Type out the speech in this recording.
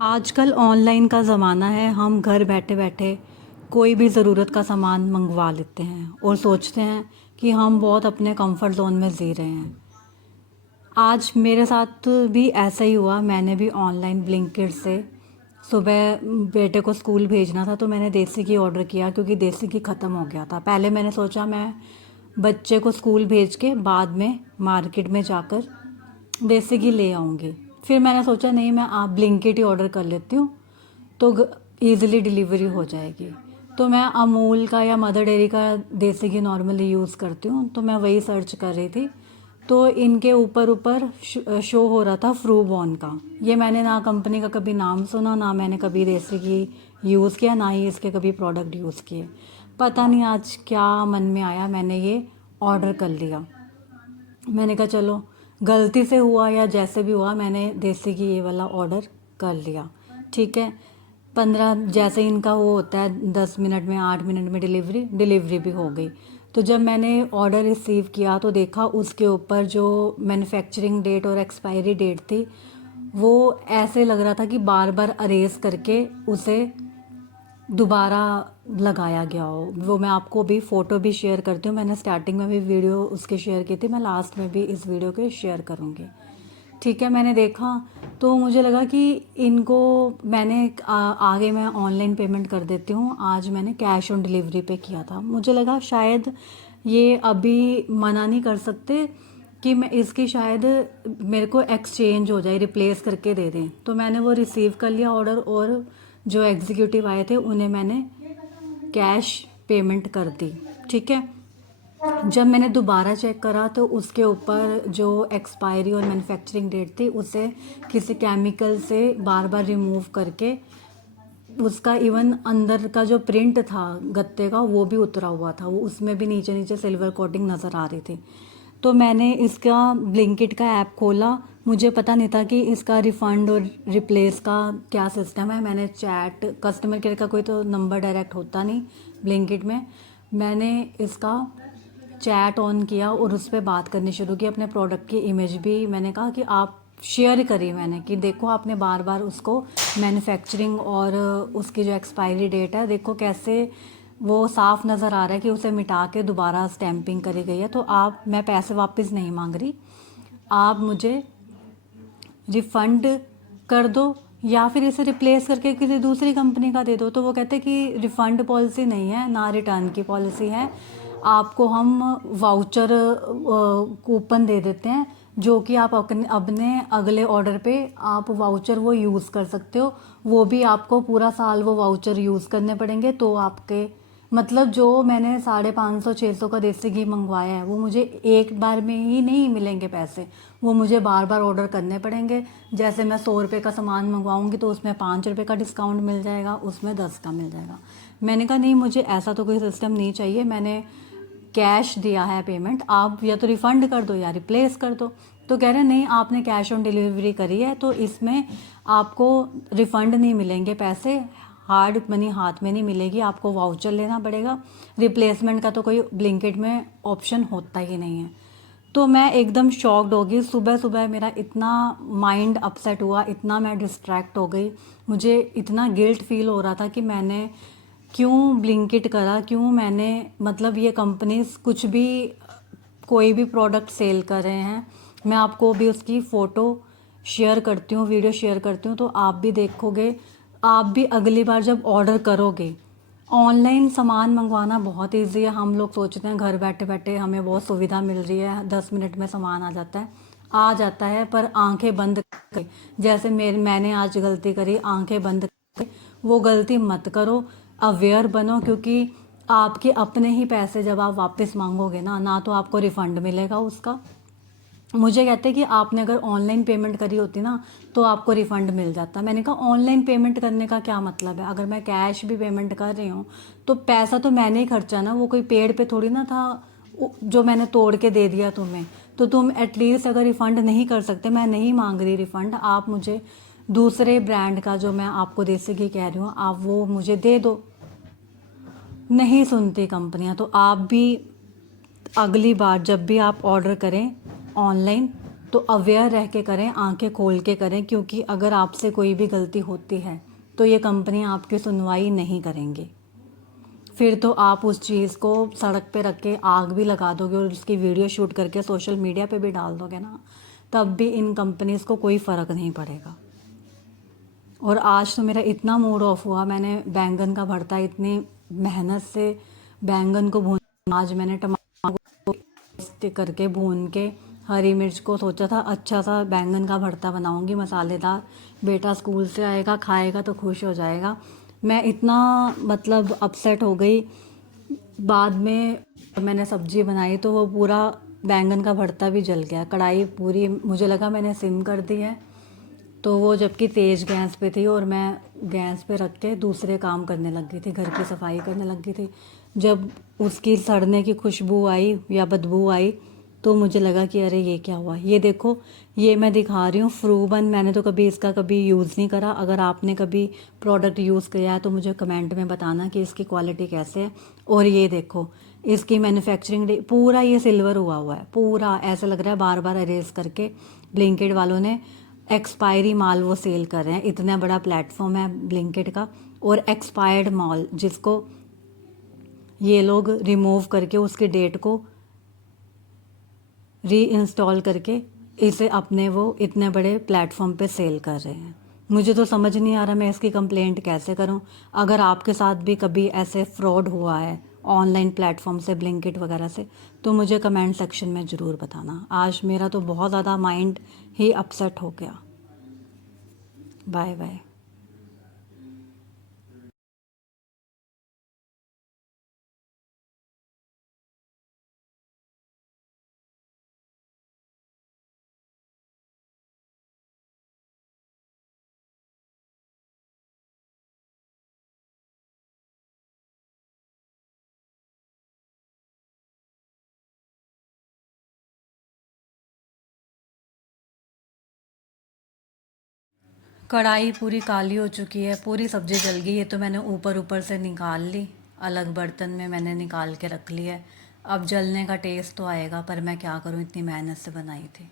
आजकल ऑनलाइन का ज़माना है। हम घर बैठे बैठे कोई भी ज़रूरत का सामान मंगवा लेते हैं और सोचते हैं कि हम बहुत अपने कंफर्ट ज़ोन में जी रहे हैं। आज मेरे साथ भी ऐसा ही हुआ। मैंने भी ऑनलाइन ब्लिंकिट से सुबह बेटे को स्कूल भेजना था, तो मैंने देसी घी ऑर्डर किया क्योंकि देसी घी ख़त्म हो गया था। पहले मैंने सोचा मैं बच्चे को स्कूल भेज के बाद में मार्केट में जाकर देसी घी ले आऊँगी। फिर मैंने सोचा नहीं, मैं आप ब्लिंकिट ही ऑर्डर कर लेती हूँ तो ईज़िली डिलीवरी हो जाएगी। तो मैं अमूल का या मदर डेयरी का देसी घी नॉर्मली यूज़ करती हूँ, तो मैं वही सर्च कर रही थी। तो इनके ऊपर ऊपर शो हो रहा था फ्रूबॉर्न का। ये मैंने ना कंपनी का कभी नाम सुना, ना मैंने कभी देसी घी यूज़ किया, ना ही इसके कभी प्रोडक्ट यूज़ किए। पता नहीं आज क्या मन में आया, मैंने ये ऑर्डर कर लिया। मैंने कहा चलो, गलती से हुआ या जैसे भी हुआ, मैंने देसी घी ये वाला ऑर्डर कर लिया। ठीक है, 15 जैसे इनका वो होता है 10 मिनट में 8 मिनट में डिलीवरी भी हो गई। तो जब मैंने ऑर्डर रिसीव किया तो देखा उसके ऊपर जो मैन्युफैक्चरिंग डेट और एक्सपायरी डेट थी, वो ऐसे लग रहा था कि बार बार अरेज करके उसे दोबारा लगाया गया हो। वो मैं आपको भी फ़ोटो भी शेयर करती हूँ। मैंने स्टार्टिंग में भी वीडियो उसके शेयर की थी, मैं लास्ट में भी इस वीडियो के शेयर करूँगी। ठीक है, मैंने देखा तो मुझे लगा कि इनको मैंने आगे मैं ऑनलाइन पेमेंट कर देती हूँ। आज मैंने कैश ऑन डिलीवरी पे किया था। मुझे लगा शायद ये अभी मना नहीं कर सकते कि मैं इसकी शायद मेरे को एक्सचेंज हो जाए, रिप्लेस करके दे दें। तो मैंने वो रिसीव कर लिया ऑर्डर, और जो एग्जीक्यूटिव आए थे उन्हें मैंने कैश पेमेंट कर दी। ठीक है, जब मैंने दोबारा चेक करा तो उसके ऊपर जो एक्सपायरी और मैन्युफैक्चरिंग डेट थी उसे किसी केमिकल से बार बार रिमूव करके उसका इवन अंदर का जो प्रिंट था गत्ते का वो भी उतरा हुआ था, वो उसमें भी नीचे नीचे सिल्वर कोटिंग नज़र आ रही थी। तो मैंने इसका ब्लिंकिट का ऐप खोला। मुझे पता नहीं था कि इसका रिफ़ंड और रिप्लेस का क्या सिस्टम है। मैंने चैट कस्टमर केयर का कोई तो नंबर डायरेक्ट होता नहीं ब्लिंकिट में। मैंने इसका चैट ऑन किया और उस पर बात करनी शुरू की। अपने प्रोडक्ट की इमेज भी मैंने कहा कि आप शेयर करी मैंने कि देखो आपने बार बार उसको मैन्युफैक्चरिंग और उसकी जो एक्सपायरी डेट है देखो कैसे वो साफ नज़र आ रहा है कि उसे मिटा के दोबारा स्टैंपिंग करी गई है। तो आप, मैं पैसे वापस नहीं मांग रही, आप मुझे रिफ़ंड कर दो या फिर इसे रिप्लेस करके किसी दूसरी कंपनी का दे दो। तो वो कहते कि रिफ़ंड पॉलिसी नहीं है, ना रिटर्न की पॉलिसी है, आपको हम वाउचर कूपन दे देते हैं जो कि आप अपने अगले ऑर्डर पे आप वाउचर वो यूज़ कर सकते हो। वो भी आपको पूरा साल वो वाउचर यूज़ करने पड़ेंगे। तो आपके मतलब जो मैंने 550-600 का देसी घी मंगवाया है वो मुझे एक बार में ही नहीं मिलेंगे पैसे, वो मुझे बार बार ऑर्डर करने पड़ेंगे। जैसे मैं 100 रुपये का सामान मंगवाऊंगी तो उसमें 5 रुपये का डिस्काउंट मिल जाएगा, उसमें 10 का मिल जाएगा। मैंने कहा नहीं, मुझे ऐसा तो कोई सिस्टम नहीं चाहिए। मैंने कैश दिया है पेमेंट, आप या तो रिफ़ंड कर दो या रिप्लेस कर दो। तो कह रहे नहीं, आपने कैश ऑन डिलीवरी करी है तो इसमें आपको रिफ़ंड नहीं मिलेंगे पैसे, हार्ड मनी हाथ में नहीं मिलेगी, आपको वाउचर लेना पड़ेगा। रिप्लेसमेंट का तो कोई ब्लिंकिट में ऑप्शन होता ही नहीं है। तो मैं एकदम शॉक्ड हो गई। सुबह सुबह मेरा इतना माइंड अपसेट हुआ, इतना मैं डिस्ट्रैक्ट हो गई। मुझे इतना गिल्ट फील हो रहा था कि मैंने क्यों ब्लिंकिट करा, क्यों मैंने मतलब ये कंपनीज कुछ भी कोई भी प्रोडक्ट सेल कर रहे हैं। मैं आपको भी उसकी फ़ोटो शेयर करती हूँ, वीडियो शेयर करती हूँ, तो आप भी देखोगे। आप भी अगली बार जब ऑर्डर करोगे, ऑनलाइन सामान मंगवाना बहुत इजी है। हम लोग सोचते हैं घर बैठे बैठे हमें बहुत सुविधा मिल रही है, 10 मिनट में सामान आ जाता है, पर आंखें बंद करके, जैसे मैंने आज गलती करी, आंखें बंद करके वो गलती मत करो। अवेयर बनो, क्योंकि आपके अपने ही पैसे जब आप वापस मांगोगे ना, ना तो आपको रिफ़ंड मिलेगा उसका। मुझे कहते कि आपने अगर ऑनलाइन पेमेंट करी होती ना तो आपको रिफ़ंड मिल जाता। मैंने कहा ऑनलाइन पेमेंट करने का क्या मतलब है, अगर मैं कैश भी पेमेंट कर रही हूँ तो पैसा तो मैंने ही खर्चा ना, वो कोई पेड़ पे थोड़ी ना था जो मैंने तोड़ के दे दिया तुम्हें। तो तुम एटलीस्ट अगर रिफ़ंड नहीं कर सकते, मैं नहीं मांग रही रिफ़ंड, आप मुझे दूसरे ब्रांड का जो मैं आपको देसी घी कह रही हूँ आप वो मुझे दे दो। नहीं सुनती कंपनियां। तो आप भी अगली बार जब भी आप ऑर्डर करें ऑनलाइन, तो अवेयर रह के करें, आंखें खोल के करें, क्योंकि अगर आपसे कोई भी गलती होती है तो ये कंपनी आपकी सुनवाई नहीं करेंगी। फिर तो आप उस चीज़ को सड़क पे रख के आग भी लगा दोगे और उसकी वीडियो शूट करके सोशल मीडिया पे भी डाल दोगे ना, तब भी इन कंपनीज़ को कोई फ़र्क नहीं पड़ेगा। और आज तो मेरा इतना मूड ऑफ हुआ, मैंने बैंगन का भरता इतनी मेहनत से बैंगन को भून, आज मैंने टमाटर को रोस्ट करके भून के हरी मिर्च को सोचा था अच्छा सा बैंगन का भरता बनाऊंगी मसालेदार, बेटा स्कूल से आएगा खाएगा तो खुश हो जाएगा। मैं इतना मतलब अपसेट हो गई। बाद में मैंने सब्जी बनाई तो वो पूरा बैंगन का भरता भी जल गया, कढ़ाई पूरी, मुझे लगा मैंने सिम कर दी है, तो वो जबकि तेज़ गैस पे थी और मैं गैस पे रख के दूसरे काम करने लग गई थी, घर की सफाई करने लग गई थी। जब उसकी सड़ने की खुशबू आई या बदबू आई तो मुझे लगा कि अरे ये क्या हुआ। ये देखो, ये मैं दिखा रही हूँ फ्रूबन, मैंने तो कभी इसका कभी यूज़ नहीं करा। अगर आपने कभी प्रोडक्ट यूज़ किया है तो मुझे कमेंट में बताना कि इसकी क्वालिटी कैसे है। और ये देखो इसकी मैन्युफैक्चरिंग पूरा ये सिल्वर हुआ हुआ है, पूरा ऐसा लग रहा है बार बार अरेज करके ब्लिंकिट वालों ने एक्सपायरी माल वो सेल कर रहे हैं। इतना बड़ा प्लेटफॉर्म है ब्लिंकिट का, और एक्सपायर्ड माल जिसको ये लोग रिमूव करके उसकी डेट को री इंस्टॉल करके इसे अपने वो इतने बड़े प्लेटफॉर्म पे सेल कर रहे हैं। मुझे तो समझ नहीं आ रहा मैं इसकी कंप्लेंट कैसे करूं। अगर आपके साथ भी कभी ऐसे फ्रॉड हुआ है ऑनलाइन प्लेटफॉर्म से, ब्लिंकिट वगैरह से, तो मुझे कमेंट सेक्शन में ज़रूर बताना। आज मेरा तो बहुत ज़्यादा माइंड ही अपसेट हो गया। Bye bye. कढ़ाई पूरी काली हो चुकी है, पूरी सब्ज़ी जल गई है, तो मैंने ऊपर ऊपर से निकाल ली, अलग बर्तन में मैंने निकाल के रख ली है। अब जलने का टेस्ट तो आएगा, पर मैं क्या करूँ, इतनी मेहनत से बनाई थी।